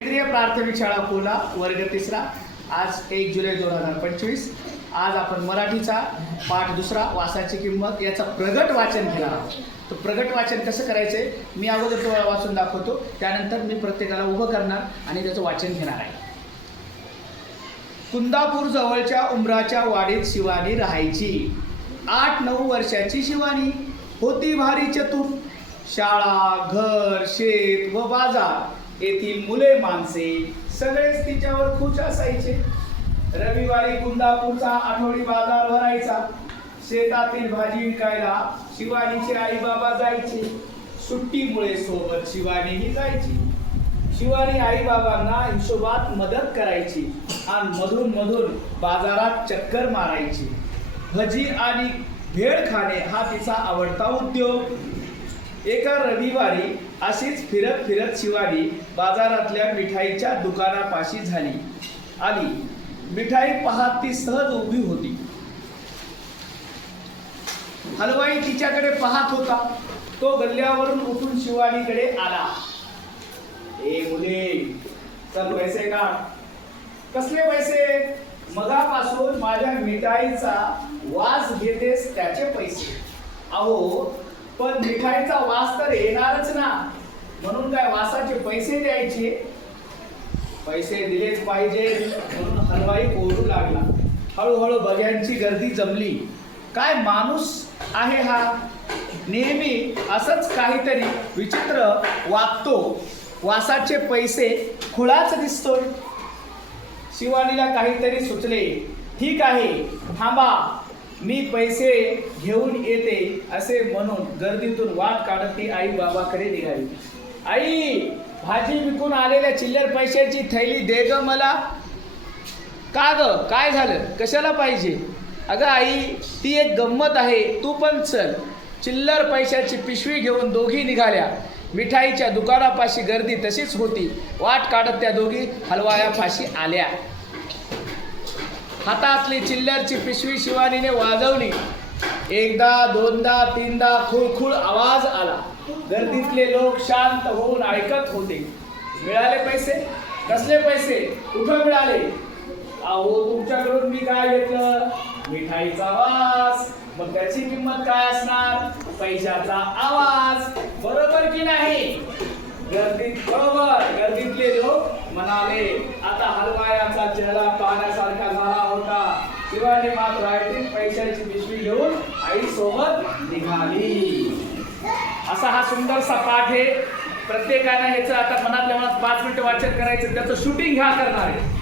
केंद्रीय प्राथमिक शाळा अकोला वर्ग तिसरा आज एक जुलै दोन हजार पंचवीस. आज आपण मराठीचा पाठ दुसरा वासाची किंमत याचं प्रगट वाचन घेणार आहोत. तर प्रगट वाचन कसं करायचंय? मी अगोदर तुम्हाला वाचून दाखवतो. त्यानंतर मी प्रत्येकाला उभं करणार आणि त्याचं वाचन घेणार आहे. कुंदापूर जवळच्या उमराच्या वाडीत शिवानी राहायची. आठ नऊ वर्षाची शिवानी. होती भारी चतुर. शाळा घर शेत व बाजार. येथील मुले माणसे सगळेच तिच्यावर खुश असायचे. रविवारी कुंदापूरचा आठवडी बाजार भरायचा. शेतातील भाजी विकायला शिवानीचे आई बाबा जायचे. सुट्टीमुळे सोबत शिवानीही जायची. शिवानी आई बाबांना हिशोबात मदत करायची आणि मधून मधून बाजारात चक्कर मारायची. भजी आणि भेळ खाणे हा तिचा आवडता उद्योग. एका रविवारी अशीच फिरत फिरत शिवानी बाजारातल्या मिठाईच्या दुकानापाशी झाली. आली. मिठाई पाहत ती सहज उभी होती. हलवाई तिच्याकडे पाहत होता. तो गल्ल्यावरून उठून शिवानीकडे आला. ए मुले चल पैसे का कसले पैसे? मगापासून माझ्या मिठाईचा वास घेतेस त्याचे पैसे. अहो पण मिठाईचा वास तर येणारच ना. म्हणून काय वासाचे पैसे द्यायचे? पैसे दिलेच पाहिजे. म्हणून हलवाई ओरडू लागला. हळूहळू बघ्यांची गर्दी जमली. काय माणूस आहे हा? नेहमी असंच काहीतरी विचित्र वागतो. वासाचे पैसे खुळाच दिसतोय. शिवानीला काहीतरी सुचले. ठीक आहे थांबा. मी पैसे घेऊन येते असे म्हणून गर्दीतून वाट काढत ती आई बाबाकडे निघाली. आई भाजी विकून आलेल्या चिल्लर पैशाची थैली दे ग मला. का ग? काय झालं? कशाला पाहिजे? अगं आई ती एक गंमत आहे. तू पण चल. चिल्लर पैशाची पिशवी घेऊन दोघी निघाल्या. मिठाईच्या दुकानापाशी गर्दी तशीच होती. वाट काढत त्या दोघी हलवायापाशी आल्या. हातातली चिल्लरची पिशवी शिवानीने वाजवली. एकदा दोनदा तीनदा खुळखुळ आवाज आला. गर्दीतले लोक शांत होऊन ऐकत होते. मिळाले पैसे? कसले पैसे? कुठं मिळाले? अहो तुमच्याकडून मी काय घेतलं? मिठाईचा वास. मग त्याची किंमत काय असणार? पैशाचा आवाज. बरोबर की नाही? गर्दीत बरोबर. गर्दीतले लोक म्हणाले आता हलवायाचा चेहरा पाहण्यासारखा शिवाने मात्र आयतीत पैशाची पिशवी घेऊन आई सोबत निघाली. असा हा सुंदरसा पाठ आहे. प्रत्येकाने ह्याचं आता मनातल्या मनात पाच मिनिटं वाचन करायचं त्याचं शूटिंग ह्या करणार आहे.